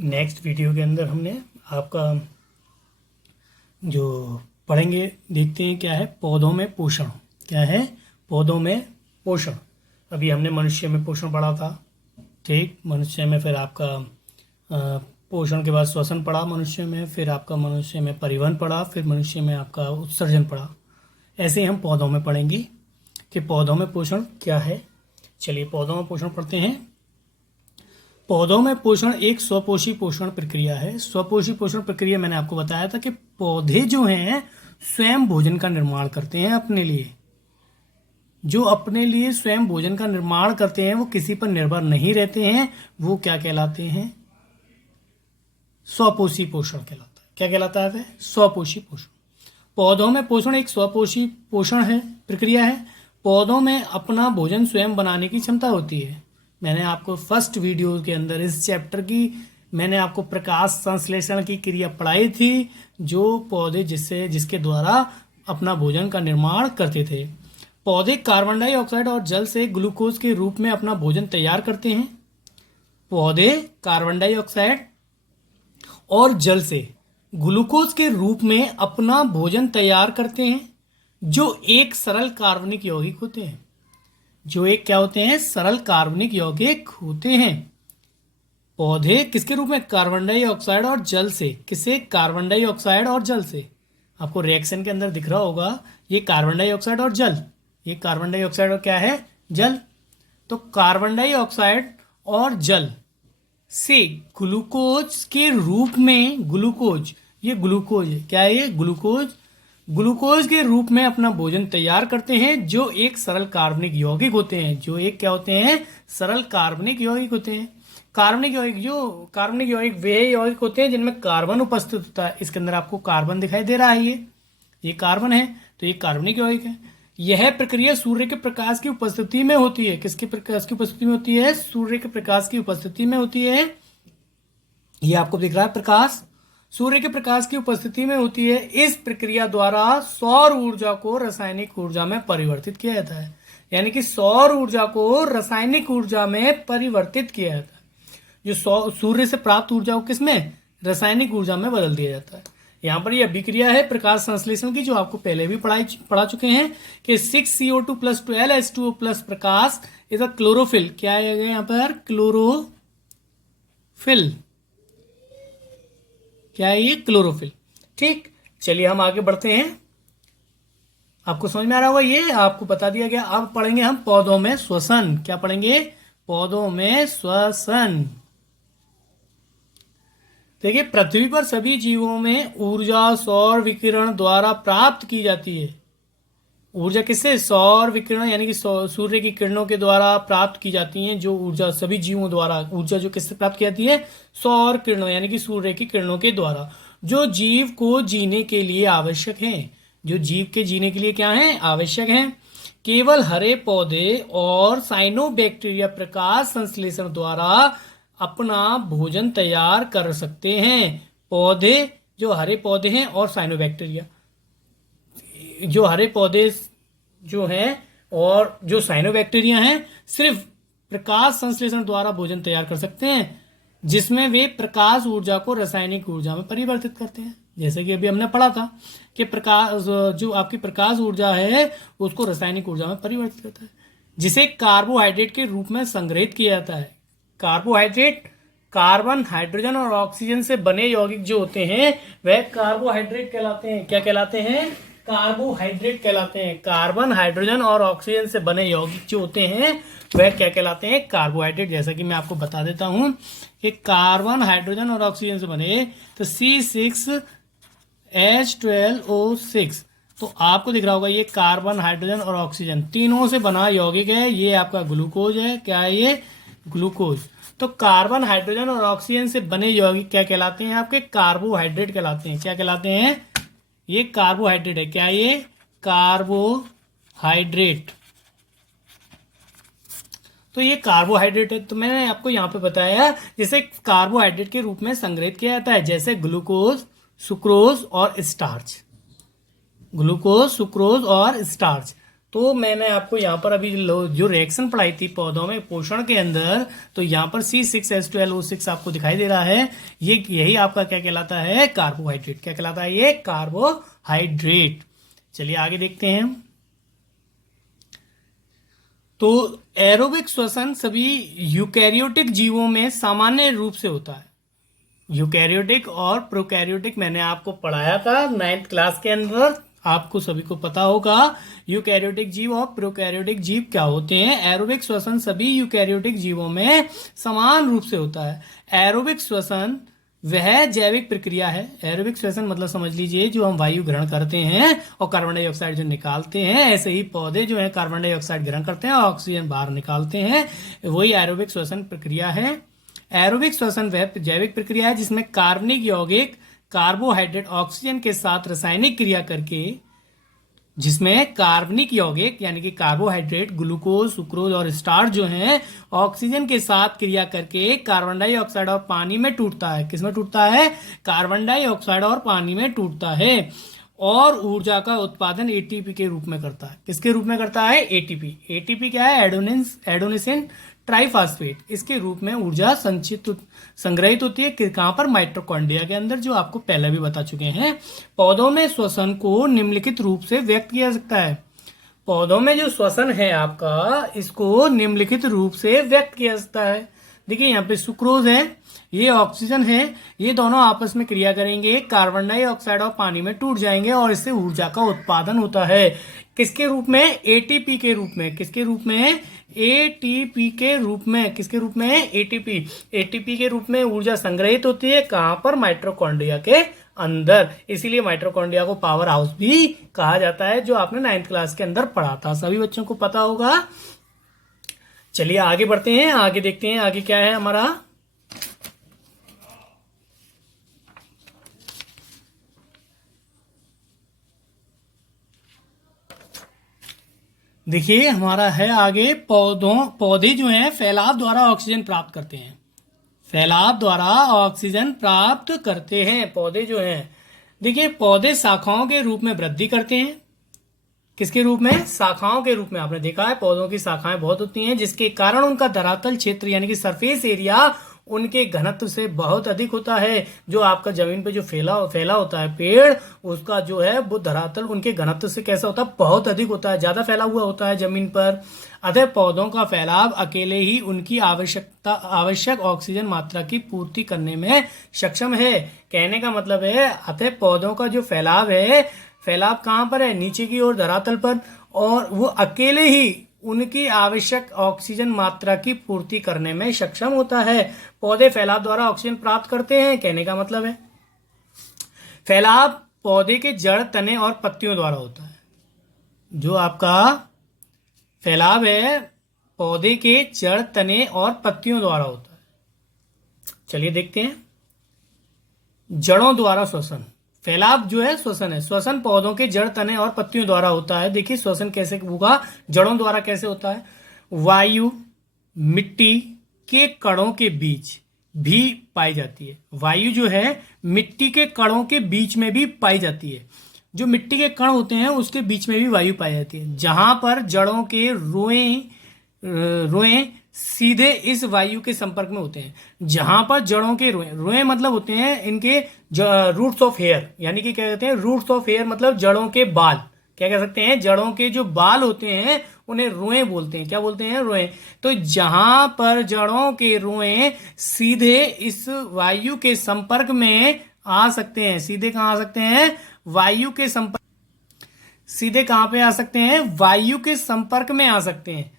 Next video के अंदर हमने आपका जो पढ़ेंगे, देखते हैं क्या है पौधों में पोषण। क्या है पौधों में पोषण। अभी हमने मनुष्य में पोषण पढ़ा था, ठीक। मनुष्य में फिर आपका पोषण के बाद श्वसन पढ़ा मनुष्य में, फिर आपका मनुष्य में परिवहन पढ़ा, फिर मनुष्य में आपका उत्सर्जन पढ़ा। ऐसे ही हम पौधों में पढ़ेंगे कि पौधों में पोषण क्या है। चलिए पौधों में पोषण पढ़ते हैं। पौधों में पोषण एक स्वपोषी पोषण प्रक्रिया है। स्वपोषी पोषण प्रक्रिया मैंने आपको बताया था कि पौधे जो हैं स्वयं भोजन का निर्माण करते हैं अपने लिए। जो अपने लिए स्वयं भोजन का निर्माण करते हैं वो किसी पर निर्भर नहीं रहते हैं, वो क्या कहलाते हैं? स्वपोषी पोषण कहलाता है। क्या कहलाता है? स्वपोषी पोषण। पौधों में पोषण एक स्वपोषी पोषण है, प्रक्रिया है। पौधों में अपना भोजन स्वयं बनाने की क्षमता होती है। मैंने आपको फर्स्ट वीडियो के अंदर इस चैप्टर की मैंने आपको प्रकाश संश्लेषण की क्रिया पढ़ाई थी, जो पौधे जिसके द्वारा अपना भोजन का निर्माण करते थे। पौधे कार्बन डाइऑक्साइड और जल से ग्लूकोज के रूप में अपना भोजन तैयार करते हैं। पौधे कार्बन डाइऑक्साइड और जल से ग्लूकोज के रूप में अपना भोजन तैयार करते हैं, जो एक सरल कार्बनिक यौगिक होते हैं। जो एक क्या होते हैं? सरल कार्बनिक यौगिक होते हैं। पौधे किसके रूप में? कार्बन डाइऑक्साइड और जल से। किसे? कार्बन डाइऑक्साइड और जल से। आपको रिएक्शन के अंदर दिख रहा होगा ये कार्बन डाइऑक्साइड और जल। ये कार्बन डाइऑक्साइड और क्या है? जल। तो कार्बन डाइऑक्साइड और जल से ग्लूकोज के रूप में, ग्लूकोज, ये ग्लूकोज है। क्या है ये? ग्लूकोज। ग्लूकोज के रूप में अपना भोजन तैयार करते हैं, जो एक सरल कार्बनिक यौगिक होते हैं। जो एक क्या होते हैं? सरल कार्बनिक यौगिक होते हैं। कार्बनिक यौगिक वे यौगिक होते हैं जिनमें कार्बन उपस्थित होता है। इसके अंदर आपको कार्बन दिखाई दे रहा है, ये कार्बन है, तो ये कार्बनिक यौगिक है। यह प्रक्रिया सूर्य के प्रकाश की उपस्थिति में होती है। किसके प्रकाश की उपस्थिति में होती है? सूर्य के प्रकाश की उपस्थिति में होती है। ये आपको दिख रहा है प्रकाश, सूर्य के प्रकाश की उपस्थिति में होती है। इस प्रक्रिया द्वारा सौर ऊर्जा को रासायनिक ऊर्जा में परिवर्तित किया जाता है। यानी कि सौर ऊर्जा को रासायनिक ऊर्जा में परिवर्तित किया जाता है। जो सूर्य से प्राप्त ऊर्जा को किसमें? रासायनिक ऊर्जा में बदल दिया जाता है। यहाँ पर यह अभिक्रिया है प्रकाश संश्लेषण की, जो आपको पहले भी पढ़ा चुके हैं कि 6CO2 + 12H2O plus Prakash is a chlorophyll. क्या है यहाँ पर? क्लोरोफिल। क्या है ये? क्लोरोफिल। ठीक, चलिए हम आगे बढ़ते हैं। आपको समझ में आ रहा होगा, ये आपको बता दिया गया। अब पढ़ेंगे हम पौधों में श्वसन। क्या पढ़ेंगे? पौधों में श्वसन। देखिए, पृथ्वी पर सभी जीवों में ऊर्जा सौर विकिरण द्वारा प्राप्त की जाती है। ऊर्जा किससे? सौर विकिरण, यानी कि सूर्य की किरणों के द्वारा प्राप्त की जाती है। जो ऊर्जा सभी जीवों द्वारा, ऊर्जा जो किससे प्राप्त की जाती है? सौर किरणों, यानी कि सूर्य की किरणों के द्वारा, जो जीव को जीने के लिए आवश्यक हैं। जो जीव के जीने के लिए क्या है? आवश्यक हैं। केवल हरे पौधे और साइनोबैक्टीरिया प्रकाश संश्लेषण द्वारा अपना भोजन तैयार कर सकते हैं। पौधे, जो हरे पौधे हैं, और साइनोबैक्टीरिया, जो हरे पौधे जो हैं और जो साइनोबैक्टीरिया हैं, सिर्फ प्रकाश संश्लेषण द्वारा भोजन तैयार कर सकते हैं, जिसमें वे प्रकाश ऊर्जा को रासायनिक ऊर्जा में परिवर्तित करते हैं। जैसे कि अभी हमने पढ़ा था कि प्रकाश, जो आपकी प्रकाश ऊर्जा है उसको रासायनिक ऊर्जा में परिवर्तित करता है, जिसे कार्बोहाइड्रेट के रूप में संग्रहित किया जाता है। कार्बोहाइड्रेट कार्बन, हाइड्रोजन और ऑक्सीजन से बने यौगिक जो होते हैं वह कार्बोहाइड्रेट कहलाते हैं। क्या कहलाते हैं? कार्बोहाइड्रेट कहलाते हैं। कार्बन, हाइड्रोजन और ऑक्सीजन से बने यौगिक जो होते हैं वह क्या कहलाते हैं? कार्बोहाइड्रेट। जैसा कि मैं आपको बता देता हूं कि कार्बन, हाइड्रोजन और ऑक्सीजन से बने तो C6H12O6, तो आपको दिख रहा होगा ये कार्बन, हाइड्रोजन और ऑक्सीजन तीनों से बना यौगिक है। ये आपका ग्लूकोज है। क्या है ये? ग्लूकोज। तो कार्बन, हाइड्रोजन और ऑक्सीजन से बने यौगिक क्या कहलाते हैं? आपके कार्बोहाइड्रेट कहलाते हैं। क्या कहलाते हैं? ये कार्बोहाइड्रेट है। क्या ये? कार्बोहाइड्रेट। तो ये कार्बोहाइड्रेट है। तो मैंने आपको यहाँ पे बताया जिसे कार्बोहाइड्रेट के रूप में संग्रहित किया जाता है, जैसे ग्लूकोज, सुक्रोज और स्टार्च। ग्लूकोज, सुक्रोज और स्टार्च। तो मैंने आपको यहाँ पर अभी जो रिएक्शन पढ़ाई थी पौधों में पोषण के अंदर, तो यहाँ पर C6H12O6 आपको दिखाई दे रहा है। ये यही आपका क्या कहलाता है, कार्बोहाइड्रेट। क्या कहलाता है ये, कार्बोहाइड्रेट। चलिए आगे देखते हैं। तो एरोबिक श्वसन सभी यूकैरियोटिक जीवों में सामान्य रूप से होता है। यूकैरियोटिक और प्रोकैरियोटिक मैंने आपको पढ़ाया था 9th क्लास के अंदर, आपको सभी को पता होगा यूकैरियोटिक जीव और प्रोकैरियोटिक जीव क्या होते हैं। एरोबिक श्वसन सभी यूकैरियोटिक जीवों में समान रूप से होता है। एरोबिक श्वसन वह जैविक प्रक्रिया है। एरोबिक श्वसन मतलब समझ लीजिए जो हम वायु ग्रहण करते हैं और कार्बन डाइऑक्साइड जो निकालते हैं, ऐसे ही पौधे जो है कार्बन डाइऑक्साइड ग्रहण करते हैं और ऑक्सीजन बाहर निकालते हैं, वही एरोबिक श्वसन प्रक्रिया है। एरोबिक श्वसन वह जैविक प्रक्रिया है जिसमें कार्बनिक यौगिक कार्बोहाइड्रेट ऑक्सीजन के साथ रासायनिक क्रिया करके, जिसमें कार्बनिक यौगिक यानी कि कार्बोहाइड्रेट ग्लूकोज, सुक्रोज और स्टार्च जो है ऑक्सीजन के साथ क्रिया करके कार्बन डाइऑक्साइड और पानी में टूटता है। किसमें टूटता है, कार्बन डाइऑक्साइड और पानी में टूटता है और ऊर्जा का उत्पादन एटीपी के रूप में करता है। किसके रूप में करता है, एटीपी। एटीपी क्या है, एडोनिसिन ट्राइफॉस्फेट। इसके रूप में ऊर्जा संग्रहित होती है कहां पर, माइटोकॉन्ड्रिया के अंदर, जो आपको पहले भी बता चुके हैं। पौधों में श्वसन को निम्नलिखित रूप से व्यक्त किया जा सकता है। पौधों में जो श्वसन है आपका, इसको निम्नलिखित रूप से व्यक्त किया जा सकता है। देखिए यहाँ पे सुक्रोज है, ये ऑक्सीजन है, ये दोनों आपस में क्रिया करेंगे, कार्बन डाइऑक्साइड और पानी में टूट जाएंगे और इससे ऊर्जा का उत्पादन होता है। किसके रूप में, एटीपी के रूप में। किसके रूप में, एटीपी के रूप में। किसके रूप में, एटीपी। एटीपी के रूप में ऊर्जा संग्रहित होती है कहां पर, माइटोकॉन्ड्रिया के अंदर। इसीलिए माइटोकॉन्ड्रिया को पावर हाउस भी कहा जाता है, जो आपने 9th क्लास के अंदर पढ़ा था, सभी बच्चों को पता होगा। चलिए आगे बढ़ते हैं, आगे देखते हैं आगे क्या है हमारा। देखिए हमारा है आगे, पौधे जो हैं फैलाव द्वारा ऑक्सीजन प्राप्त करते हैं। फैलाव द्वारा ऑक्सीजन प्राप्त करते हैं पौधे जो हैं। देखिए पौधे शाखाओं के रूप में वृद्धि करते हैं। किसके रूप में, शाखाओं के रूप में। आपने देखा है पौधों की शाखाएं बहुत होती हैं, जिसके कारण उनका धरातल क्षेत्र यानी कि सरफेस एरिया उनके घनत्व से बहुत अधिक होता है। जो आपका जमीन पे जो फैला होता है पेड़, उसका जो है वो धरातल उनके घनत्व से कैसा होता है, बहुत अधिक होता है, ज्यादा फैला हुआ होता है जमीन पर। अतः पौधों का फैलाव अकेले ही उनकी आवश्यक ऑक्सीजन मात्रा की पूर्ति करने में सक्षम है। कहने का मतलब है, अतः पौधों का जो फैलाव है, फैलाव कहां पर है, नीचे की ओर धरातल पर, और वो अकेले ही उनकी आवश्यक ऑक्सीजन मात्रा की पूर्ति करने में सक्षम होता है। पौधे फैलाव द्वारा ऑक्सीजन प्राप्त करते हैं, कहने का मतलब है। फैलाव पौधे के जड़, तने और पत्तियों द्वारा होता है। जो आपका फैलाव है पौधे के जड़, तने और पत्तियों द्वारा होता है। चलिए देखते हैं, जड़ों द्वारा श्वसन। फैलाव जो है श्वसन है। श्वसन पौधों के जड़, तने और पत्तियों द्वारा होता है। देखिए श्वसन कैसे होगा, जड़ों द्वारा कैसे होता है, वायु मिट्टी के कणों के बीच भी पाई जाती है। वायु जो है मिट्टी के कणों के बीच में भी पाई जाती है। जो मिट्टी के कण होते हैं उसके बीच में भी वायु पाई जाती है। जहां पर जड़ों के रोए सीधे इस वायु के संपर्क में होते हैं। जहां पर जड़ों के रोए मतलब होते हैं इनके रूट्स ऑफ हेयर, यानी कि क्या कहते हैं, रूट्स ऑफ हेयर मतलब जड़ों के बाल। क्या कह सकते हैं, जड़ों के जो बाल होते हैं उन्हें रोए बोलते हैं। क्या बोलते हैं, रोए। तो जहां पर जड़ों के रोए सीधे इस वायु के संपर्क में आ सकते हैं, सीधे कहां आ सकते हैं, वायु के संपर्क, सीधे कहां पे आ सकते हैं, वायु के संपर्क में आ सकते हैं।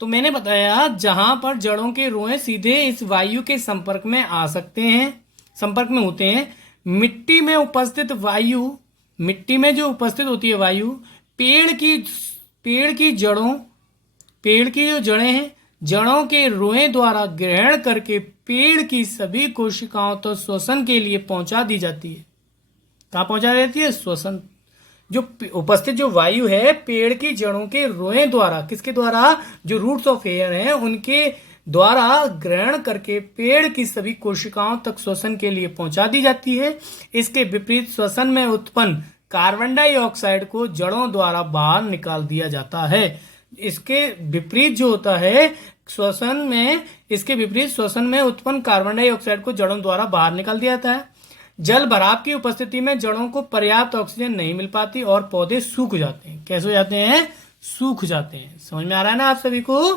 तो मैंने बताया जहां पर जड़ों के रोए सीधे इस वायु के संपर्क में आ सकते हैं, संपर्क में होते हैं। मिट्टी में उपस्थित वायु, मिट्टी में जो उपस्थित होती है वायु, पेड़ की जो जड़ें हैं, जड़ों के रोए द्वारा ग्रहण करके पेड़ की सभी कोशिकाओं तक श्वसन के लिए पहुंचा दी जाती है। कहां पहुंचा जाती है, श्वसन। जो उपस्थित जो वायु है पेड़ की जड़ों के रोए द्वारा, किसके द्वारा, जो रूट्स ऑफ हेयर हैं उनके द्वारा ग्रहण करके पेड़ की सभी कोशिकाओं तक श्वसन के लिए पहुंचा दी जाती है। इसके विपरीत श्वसन में उत्पन्न कार्बन डाइऑक्साइड को जड़ों द्वारा बाहर निकाल दिया जाता है। इसके विपरीत जो होता है इसके विपरीत श्वसन में उत्पन्न कार्बन डाइऑक्साइड को जड़ों द्वारा बाहर निकाल दिया जाता है। जल भराव की उपस्थिति में जड़ों को पर्याप्त ऑक्सीजन नहीं मिल पाती और पौधे सूख जाते हैं। कैसे हो जाते हैं? सूख जाते हैं। समझ में आ रहा है ना आप सभी को?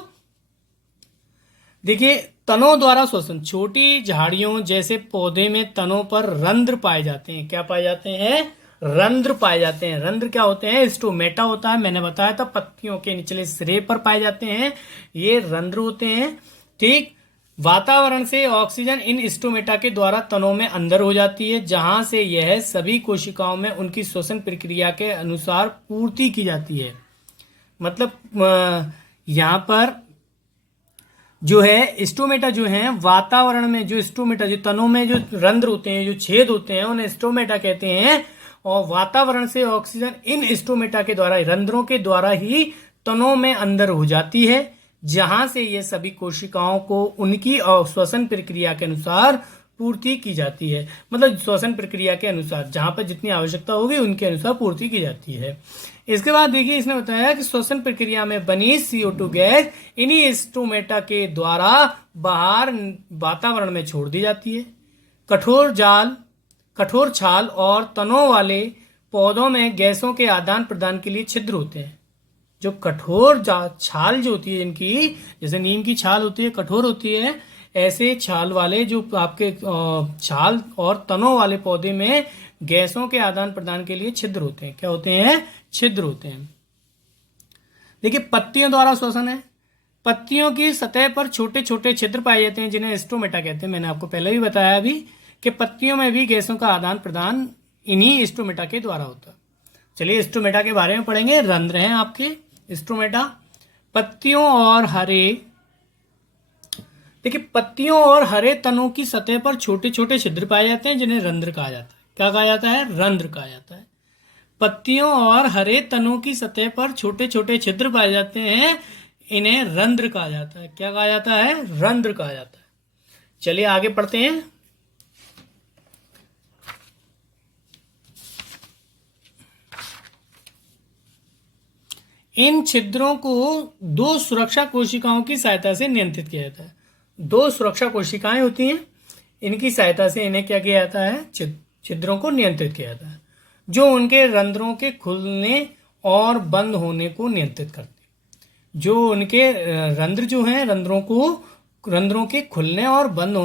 देखिए, तनों द्वारा श्वसन। छोटी झाड़ियों जैसे पौधे में तनों पर रंध्र पाए जाते हैं। क्या पाए जाते हैं? रंध्र पाए जाते हैं। रंध्र क्या होते हैं? स्टोमेटा होता है, मैंने बताया था, पत्तियों के निचले सिरे पर पाए जाते हैं, ये रंध्र होते हैं। ठीक, वातावरण से ऑक्सीजन इन स्टोमेटा के द्वारा तनों में अंदर हो जाती है, जहां से यह सभी कोशिकाओं में उनकी श्वसन प्रक्रिया के अनुसार पूर्ति की जाती है। मतलब यहाँ पर जो है स्टोमेटा जो है वातावरण में, जो स्टोमेटा जो तनों में जो रंध्र होते हैं, जो छेद होते हैं, उन्हें स्टोमेटा कहते हैं। और वातावरण से ऑक्सीजन इन स्टोमेटा के द्वारा, रंध्रों के द्वारा ही तनों में अंदर हो जाती है, जहां से ये सभी कोशिकाओं को उनकी श्वसन प्रक्रिया के अनुसार पूर्ति की जाती है। मतलब श्वसन प्रक्रिया के अनुसार जहां पर जितनी आवश्यकता होगी उनके अनुसार पूर्ति की जाती है। इसके बाद देखिए, इसने बताया कि श्वसन प्रक्रिया में बनी CO2 गैस इन्हीं स्टोमेटा के द्वारा बाहर वातावरण में छोड़ दी जाती है। कठोर छाल और तनों वाले पौधों में गैसों के आदान प्रदान के लिए छिद्र होते हैं। जो कठोर छाल जो होती है इनकी, जैसे नीम की छाल होती है, कठोर होती है, ऐसे छाल वाले जो आपके छाल और तनों वाले पौधे में गैसों के आदान प्रदान के लिए छिद्र होते हैं। क्या होते हैं? छिद्र होते हैं। देखिए, पत्तियों द्वारा श्वसन है। पत्तियों की सतह पर छोटे छोटे छिद्र पाए जाते हैं, जिन्हें स्टोमेटा कहते हैं। मैंने आपको पहले भी बताया अभी कि पत्तियों में भी गैसों का आदान प्रदान इन्हीं स्टोमेटा के द्वारा होता है। चलिए, स्टोमेटा के बारे में पढ़ेंगे। रंध्र हैं आपके स्टोमेटा। पत्तियों और हरे तनों की सतह पर छोटे छोटे छिद्र पाए जाते हैं, जिन्हें रंध्र कहा जाता है। क्या कहा जाता है? रंध्र कहा जाता है। पत्तियों और हरे तनों की सतह पर छोटे छोटे छिद्र पाए जाते हैं, इन्हें रंध्र कहा जाता है। क्या कहा जाता है? रंध्र कहा जाता है। चलिए आगे पढ़ते हैं। इन छिद्रों को दो सुरक्षा कोशिकाओं की सहायता से नियंत्रित किया जाता है। दो सुरक्षा कोशिकाएं होती हैं, इनकी सहायता से इन्हें क्या किया जाता है? छिद्रों को नियंत्रित किया जाता है, जो उनके रंध्रों के खुलने और बंद होने को नियंत्रित करते हैं। जो उनके रंध्र जो हैं, रंध्रों के खुलने और बंद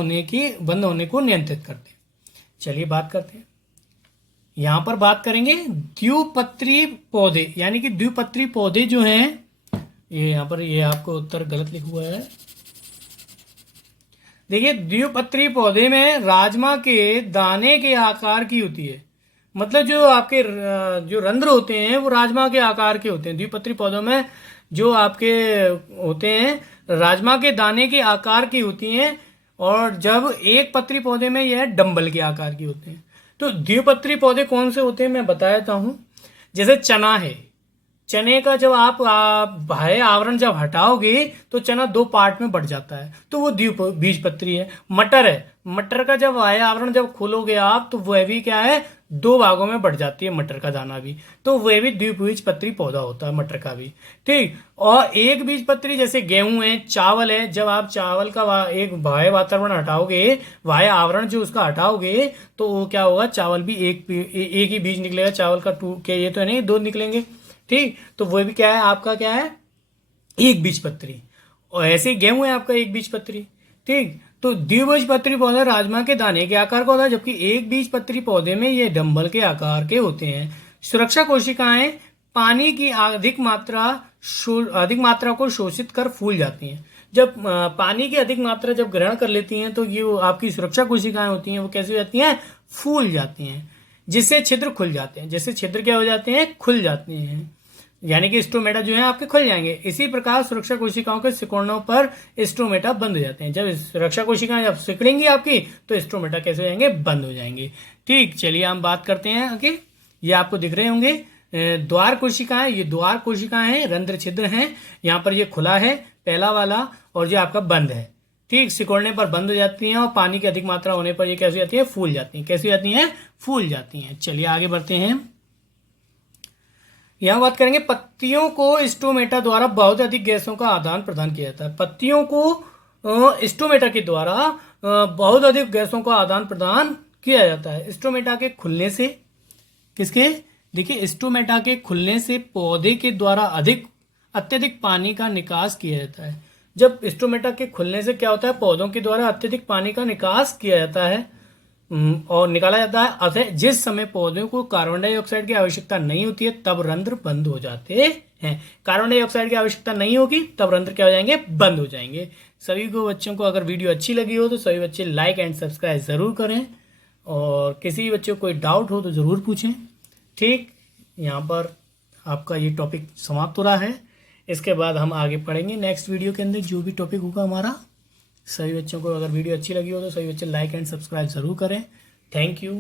होने को नियंत्रित करते हैं। चलिए बात करते हैं। यहां पर बात करेंगे द्विपत्री पौधे, यानी कि द्विपत्री पौधे जो हैं, ये यहां पर ये आपको उत्तर गलत लिखा हुआ है। देखिए, द्विपत्री पौधे में राजमा के दाने के आकार की होती है। मतलब जो आपके जो रंध्र होते हैं वो राजमा के आकार के होते हैं। द्विपत्री पौधों में जो आपके होते हैं राजमा के दाने के आकार की होती हैं, और जब एक पत्री पौधे में यह डंबल के आकार की होते हैं। तो द्विपत्री पौधे कौन से होते हैं मैं बता देता हूं। जैसे चना है, चने का जब आप बाह्य आवरण जब हटाओगे तो चना दो पार्ट में बढ़ जाता है, तो वो द्विबीजपत्री है। मटर है, मटर का जब बाह्य आवरण जब खोलोगे आप तो वह भी क्या है? दो भागों में बढ़ जाती है मटर का दाना भी, तो वह भी द्विबीजपत्री पौधा होता है मटर का भी। ठीक, और एक बीजपत्री जैसे गेहूं है, चावल है, जब आप चावल का एक बाह्य वातावरण हटाओगे, बाह्य आवरण जो उसका हटाओगे, तो वो क्या होगा? चावल भी एक ही बीज निकलेगा। चावल का क्या ये तो नहीं, दो निकलेंगे। ठीक, तो वो भी क्या है? आपका क्या है? एक बीजपत्री। और ऐसे गेहूं है आपका एक बीजपत्री। ठीक, तो द्विबीजपत्री पौधा राजमा के दाने के आकार का होता है, जबकि एक बीजपत्री पौधे में ये डंबल के आकार के होते हैं। सुरक्षा कोशिकाएं पानी की अधिक मात्रा को शोषित कर फूल जाती हैं। जब पानी की अधिक मात्रा जब ग्रहण कर लेती हैं, तो ये आपकी सुरक्षा कोशिकाएं होती हैं, वो कैसे हो जाती हैं? फूल जाती हैं, जिससे छिद्र खुल जाते हैं। जिससे छिद्र क्या हो जाते हैं? खुल जाते हैं, यानी कि स्टोमेटा जो है आपके खुल जाएंगे। इसी प्रकार सुरक्षा कोशिकाओं के सिकुड़नों पर स्टोमेटा बंद हो जाते हैं। जब सुरक्षा कोशिकाएं जब सिकुड़ेंगी आपकी, तो स्टोमेटा कैसे हो जाएंगे? बंद हो जाएंगे। ठीक, चलिए हम बात करते हैं आगे। ये आपको दिख रहे होंगे द्वार कोशिकाएं। ये द्वार कोशिकाएं हैं, रंध्र छिद्र हैं। यहाँ पर ये खुला है पहला वाला, और ये आपका बंद है। ठीक, सिकुड़ने पर बंद हो जाती हैं, और पानी की अधिक मात्रा होने पर ये कैसे हो जाती है? फूल जाती हैं। कैसे हो जाती हैं? फूल जाती हैं। चलिए आगे बढ़ते हैं। यहाँ बात करेंगे पत्तियों को स्टोमेटा द्वारा बहुत अधिक गैसों का आदान प्रदान किया जाता है। पत्तियों को स्टोमेटा के द्वारा बहुत अधिक गैसों का आदान प्रदान किया जाता है। स्टोमेटा के खुलने से, किसके, देखिए स्टोमेटा के खुलने से पौधे के द्वारा अत्यधिक पानी का निकास किया जाता है। जब स्टोमेटा के खुलने से क्या होता है, पौधों के द्वारा अत्यधिक पानी का निकास किया जाता है और निकाला जाता है। अतः जिस समय पौधों को कार्बन डाइऑक्साइड की आवश्यकता नहीं होती है तब रंध्र बंद हो जाते हैं। कार्बन डाइऑक्साइड की आवश्यकता नहीं होगी तब रंध्र क्या हो जाएंगे, बंद हो जाएंगे। सभी को बच्चों को अगर वीडियो अच्छी लगी हो तो सभी बच्चे लाइक एंड सब्सक्राइब ज़रूर करें, और किसी भी बच्चे को कोई डाउट हो तो ज़रूर पूछें। ठीक, यहाँ पर आपका ये टॉपिक समाप्त हो रहा है। इसके बाद हम आगे पढ़ेंगे नेक्स्ट वीडियो के अंदर जो भी टॉपिक होगा हमारा। सभी बच्चों को अगर वीडियो अच्छी लगी हो तो सभी बच्चे लाइक एंड सब्सक्राइब ज़रूर करें। Thank you.